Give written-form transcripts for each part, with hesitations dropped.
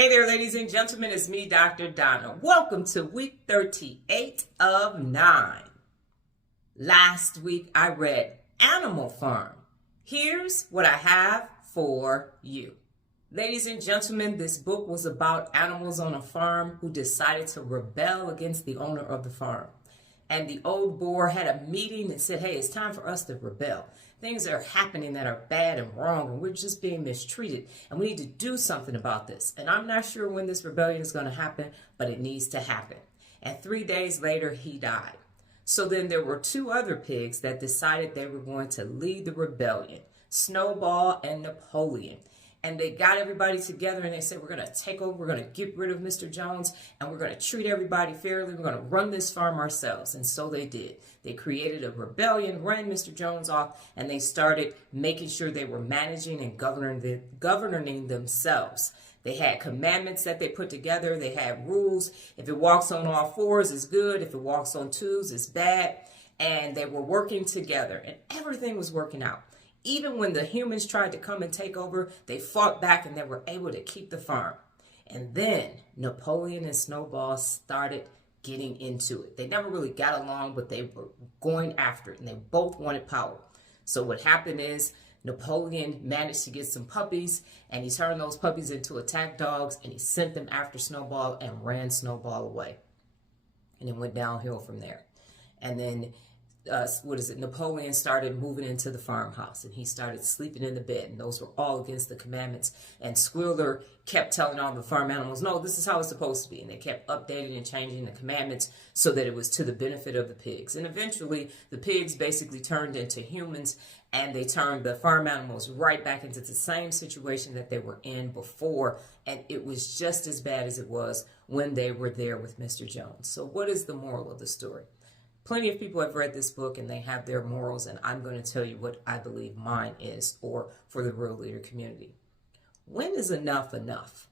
Hey there, ladies and gentlemen, it's me, Dr. Donna. Welcome to week 38 of 9. Last week, I read Animal Farm. Here's what I have for you. Ladies and gentlemen, this book was about animals on a farm who decided to rebel against the owner of the farm. And the old boar had a meeting and said, hey, it's time for us to rebel. Things are happening that are bad and wrong, and we're just being mistreated, and we need to do something about this. And I'm not sure when this rebellion is going to happen, but it needs to happen. And 3 days later, he died. So then there were 2 other pigs that decided they were going to lead the rebellion, Snowball and Napoleon. And they got everybody together and they said, we're going to take over, we're going to get rid of Mr. Jones, and we're going to treat everybody fairly. We're going to run this farm ourselves. And so they did. They created a rebellion, ran Mr. Jones off, and they started making sure they were managing and governing themselves. They had commandments that they put together. They had rules. If it walks on all 4s, it's good. If it walks on 2s, it's bad. And they were working together, and everything was working out. Even when the humans tried to come and take over, they fought back and they were able to keep the farm. And then Napoleon and Snowball started getting into it. They never really got along, but they were going after it, and they both wanted power. So what happened is Napoleon managed to get some puppies, and he turned those puppies into attack dogs, and he sent them after Snowball and ran Snowball away. And it went downhill from there. And then Napoleon started moving into the farmhouse, and he started sleeping in the bed, and those were all against the commandments. And Squealer kept telling all the farm animals, no, this is how it's supposed to be. And they kept updating and changing the commandments so that it was to the benefit of the pigs. And eventually the pigs basically turned into humans, and they turned the farm animals right back into the same situation that they were in before. And it was just as bad as it was when they were there with Mr. Jones. So what is the moral of the story? Plenty of people have read this book and they have their morals, and I'm going to tell you what I believe mine is, or for the Real Leader community. When is enough enough?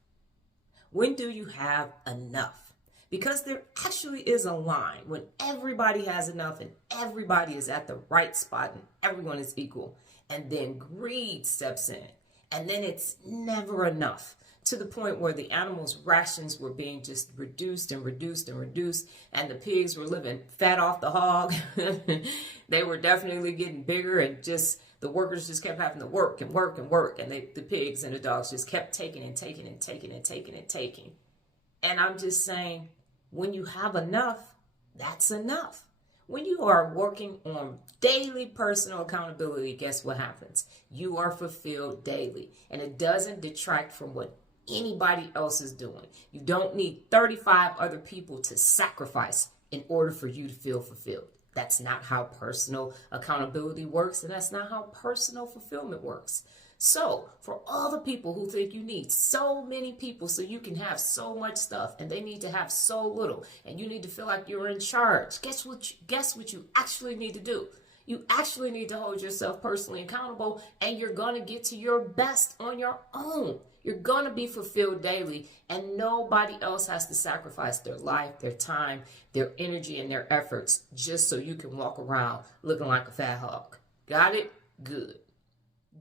When do you have enough? Because there actually is a line when everybody has enough and everybody is at the right spot and everyone is equal. And then greed steps in, and then it's never enough, to the point where the animals' rations were being just reduced and reduced and reduced, and the pigs were living fat off the hog. They were definitely getting bigger, and just the workers just kept having to work and work and work, and the pigs and the dogs just kept taking and taking and taking and taking and taking. And I'm just saying, when you have enough, that's enough. When you are working on daily personal accountability, guess what happens? You are fulfilled daily, and it doesn't detract from what anybody else is doing. You don't need 35 other people to sacrifice in order for you to feel fulfilled. That's not how personal accountability works, and that's not how personal fulfillment works. So for all the people who think you need so many people so you can have so much stuff, and they need to have so little, and you need to feel like you're in charge, guess what you actually need to do? You actually need to hold yourself personally accountable, and you're going to get to your best on your own. You're going to be fulfilled daily, and nobody else has to sacrifice their life, their time, their energy, and their efforts just so you can walk around looking like a fat hog. Got it? Good.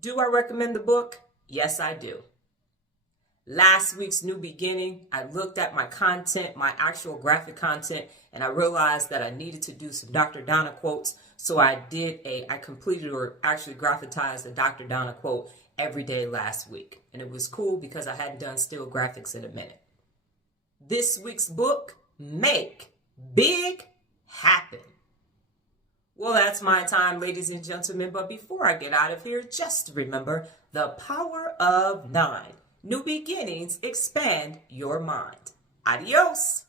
Do I recommend the book? Yes, I do. Last week's New Beginning, I looked at my content, my actual graphic content, and I realized that I needed to do some Dr. Donna quotes. So I completed or actually graphitized a Dr. Donna quote every day last week. And it was cool because I hadn't done still graphics in a minute. This week's book, Make Big Happen. Well, that's my time, ladies and gentlemen. But before I get out of here, just remember the power of 9. New beginnings expand your mind. Adios.